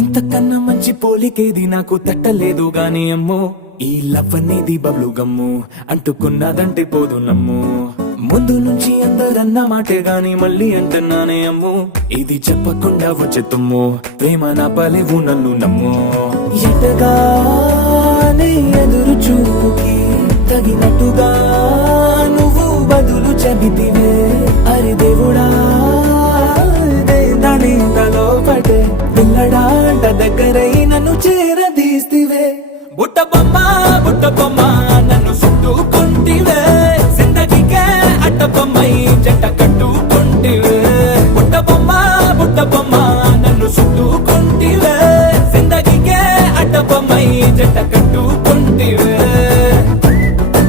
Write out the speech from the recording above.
ఇంతకన్నా మంచి పోలికేది నాకు తట్టలేదు గాని అమ్మో, ఈ లవ్ అనేది బబ్లు గమ్ము, అంటుకున్నదంటే పోదు నమ్ము. ముందు నుంచి అందరన్న మాటే గాని మళ్ళీ అంటున్నానే అమ్ము, ఇది చెప్పకుండా వచ్చే తుమ్ము, ప్రేమ నా పలేవు నన్ను నమ్ము. ఎటగానే ఎదురు చూపుకి తగినట్టుగా నువ్వు బదులు చెబితివే, అరే దేవుడా దాని తలో పడే పిల్లడాంట దగ్గరై నన్ను చేరదీస్తివే. బుట్ట బొమ్మ నన్ను